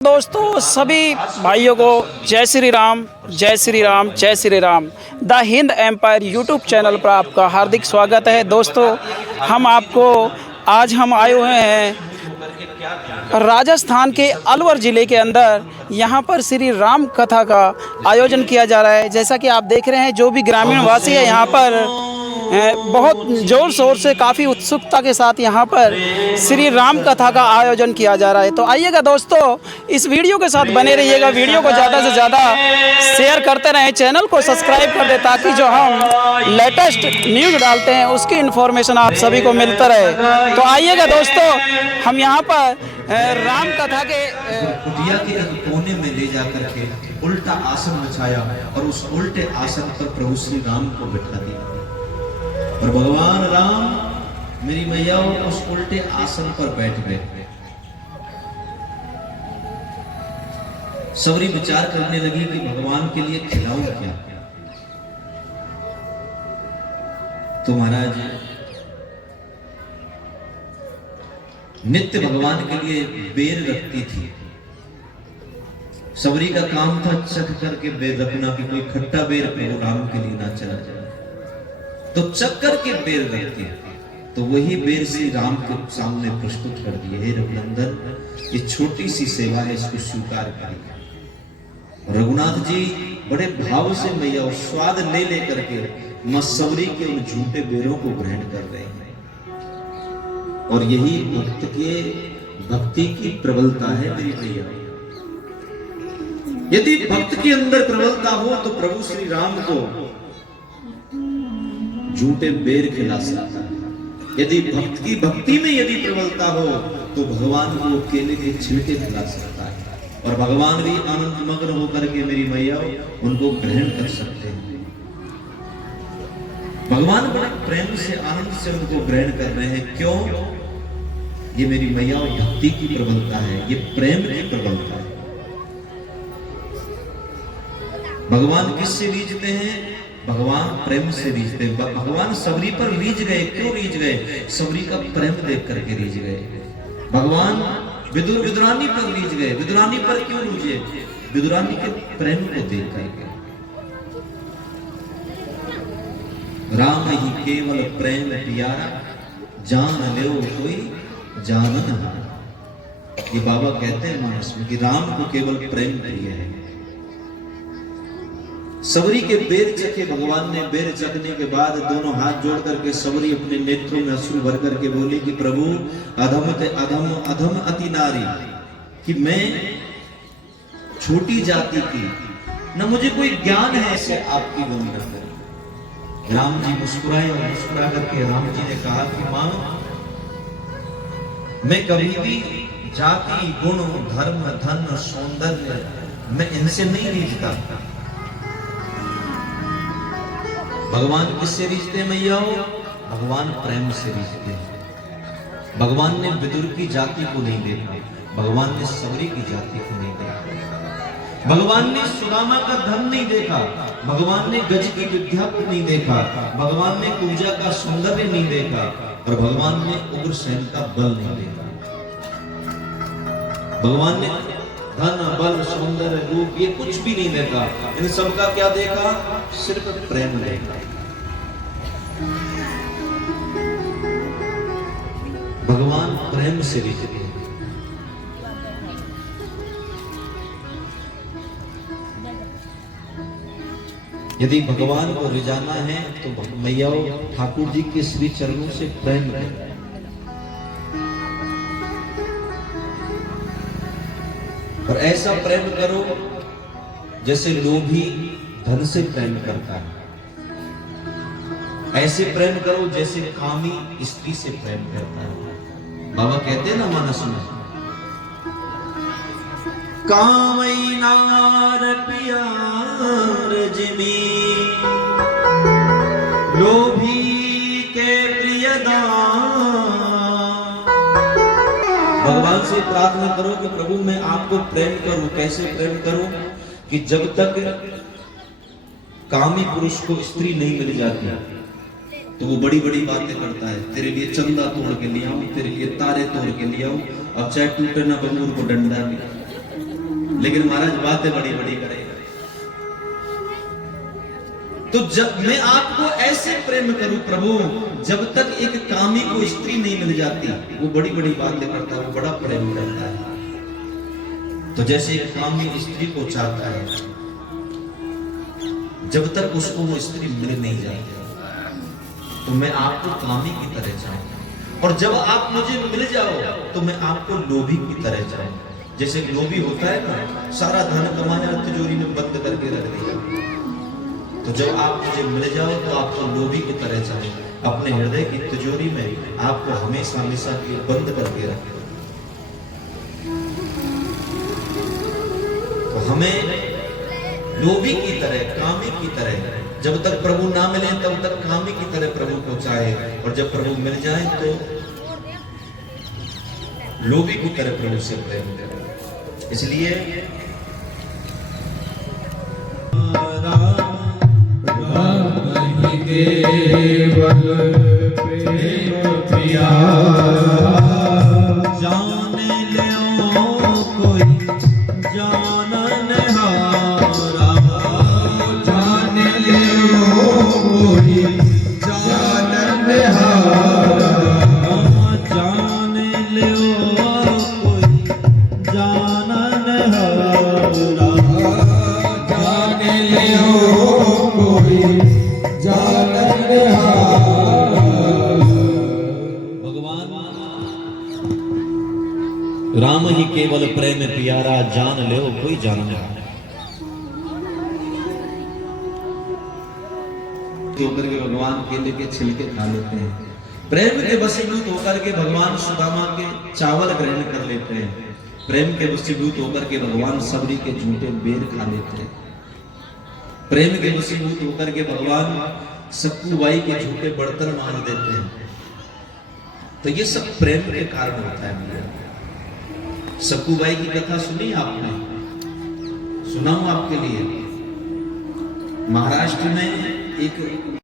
दोस्तों सभी भाइयों को जय श्री राम जय श्री राम जय Shri Ram. The Hind empire YouTube channel पर आपका हार्दिक स्वागत है। दोस्तों आज हम आए हुए हैं राजस्थान के अलवर ज़िले के अंदर। यहाँ पर श्री राम कथा का आयोजन किया जा रहा है। जैसा कि आप देख रहे हैं, जो भी ग्रामीण वासी है यहाँ पर बहुत ज़ोर शोर से काफ़ी उत्सुकता के साथ यहाँ पर श्री राम कथा का आयोजन किया जा रहा है। तो आइएगा दोस्तों, इस वीडियो के साथ बने रहिएगा। वीडियो को ज़्यादा से ज़्यादा शेयर करते रहें, चैनल को सब्सक्राइब कर दें ताकि जो हम लेटेस्ट न्यूज़ डालते हैं उसकी इन्फॉर्मेशन आप सभी को मिलता रहे। तो आइएगा दोस्तों, हम यहाँ पर राम कथा के कुटिया के एक कोने में ले जाकर के उल्टा आसन बिछाया और उस उल्टे आसन पर प्रभु श्री राम को बिठा दिया। और भगवान राम मेरी मैया उस उल्टे आसन पर बैठ गए। सवरी विचार करने लगी कि भगवान के लिए खिलाऊं क्या। तो महाराज नित्य भगवान के लिए बेर रखती थी। सवरी का काम था चख करके बेर रखना कि कोई खट्टा बेर प्रभु राम के लिए ना चला जाए, तो चक्कर के बेर रखती है। तो वही बेर श्री राम के सामने प्रस्तुत कर दिए। हे रघुनंदन, ये छोटी सी सेवा है, इसको स्वीकार करिए। रघुनाथ जी बड़े भाव से मैया और स्वाद ले लेकर के मसवरी के उन झूठे बेरों को ग्रहण कर रहे हैं। और यही भक्त के भक्ति की प्रबलता है मेरी मैया। यदि भक्त के अंदर प्रबलता हो तो प्रभु श्री राम को झूठे बेर खिला सकता है। यदि भक्त की भक्ति में यदि प्रबलता हो तो भगवान को केले के छिलके खिला सकता है। और भगवान भी आनंद मग्न होकर के मेरी मैया उनको ग्रहण कर सकते हैं। भगवान बड़े प्रेम से आनंद से उनको ग्रहण कर रहे हैं। क्यों? ये मेरी मैया भक्ति की प्रबलता है, ये प्रेम की प्रबलता है। भगवान किससे रीझते हैं? भगवान प्रेम से रीझते हैं। भगवान सबरी पर रीझ गए। क्यों रीझ गए? सबरी का प्रेम देख करके रीझ गए। भगवान विदुरानी पर रीझ गए। विदुरानी पर क्यों रीझे? विदुरानी के प्रेम को देख करके। राम ही केवल प्रेम प्यारा, जान लो कोई जानन हारा। ये बाबा कहते हैं मानस में कि राम को केवल प्रेम प्रिय है। सबरी के बेर चखे भगवान ने। बेर चखने के बाद दोनों हाथ जोड़ करके सबरी अपने नेत्रों में अश्रु भर करके बोली कि प्रभु अधम ते अधम अधम अति नारी, कि मैं छोटी जाति की, न मुझे कोई ज्ञान है ऐसे आपकी वंदना करें। राम जी मुस्कुराए और मुस्कुरा करके राम जी ने कहा कि मां, मैं कभी भी जाति गुण धर्म धन सौंदर्य मैं इनसे नहीं रीझता। भगवान किससे रीझते मैया? भगवान प्रेम से रीझते हैं। भगवान ने विदुर की जाति को नहीं देखा, भगवान ने सबरी की जाति को नहीं देखा। भगवान ने सुदामा का धन नहीं देखा, भगवान ने गज की विद्या को नहीं देखा, भगवान ने पूजा का सौंदर्य नहीं देखा, और भगवान ने उग्रसेन का बल नहीं देखा। भगवान ने धन बल सौंदर्य रूप ये कुछ भी नहीं देखा। इन सब का क्या देखा? सिर्फ प्रेम देखा। भगवान प्रेम से रीझते हैं। यदि भगवान को रिझाना है तो मैया ठाकुर जी के श्री चरणों से प्रेम करें। और ऐसा प्रेम करो जैसे लोभी धन से प्रेम करता है। ऐसे प्रेम करो जैसे कामी स्त्री से प्रेम करता है। बाबा कहते हैं ना मानस में, कामई नार प्यार जिमी लोभी के प्रियदान। भगवान से प्रार्थना करो कि प्रभु मैं आपको प्रेम करूं। कैसे प्रेम करूं? कि जब तक कामी पुरुष को स्त्री नहीं मिल जाती तो वो बड़ी बड़ी बातें करता है। तेरे लिए चंदा तोड़ के ले आऊं, तेरे लिए तारे तोड़ के ले आऊं, अब चाहे टूटे ना बंगूर को डंडा भी। लेकिन महाराज बातें बड़ी बड़ी करेगा। तो जब मैं आपको ऐसे प्रेम करूं प्रभु, जब तक एक कामी को स्त्री नहीं मिल जाती, वो बड़ी बड़ी बातें करता है, वो बड़ा प्रेम करता है। तो जैसे एक कामी स्त्री को चाहता है, जब तक उसको वो स्त्री मिल नहीं जाती, तो मैं आपको कामी की तरह चाहूंगा। और जब आप मुझे मिल जाओ तो मैं आपको लोभी की तरह चाहूंगा। जैसे लोभी होता है ना, सारा धन कमाया तिजोरी में बंद करके रख दिया, तो जब आप मुझे मिल जाओ तो आपको लोभी की तरह चाहूंगा। अपने हृदय की तिजोरी में आपको हमेशा हमेशा के बंद करके रखे। तो हमें लोभी की तरह, कामी की तरह, जब तक प्रभु ना मिले तब तक कामी की तरह प्रभु को चाहे, और जब प्रभु मिल जाए तो लोभी की तरह प्रभु से प्रेम करें। इसलिए केवल प्रेम प्यारा, जाने लो कोई जानन हारा, जाने लो कोई जानन हारा, जाने लो कोई जानन हारा, जाने लो कोई जानन हारा। भगवान राम ही केवल प्रेम प्यारा, जान लो कोई जानन हारा। होकर के भगवान केले के छिलके खा लेते हैं, प्रेम के वशीभूत होकर के भगवान सुदामा के चावल ग्रहण कर लेते हैं, प्रेम के वशीभूत होकर के भगवान सबरी के झूठे बेर खा लेते हैं, प्रेम के वशीभूत होकर के भगवान सक्कूबाई के झूठे बर्तन मांज देते हैं। तो ये सब प्रेम के कारण होता है मेरा। सक्कूबाई की कथा सुनी आपने? सुनाऊं आपके लिए। महाराष्ट्र में एक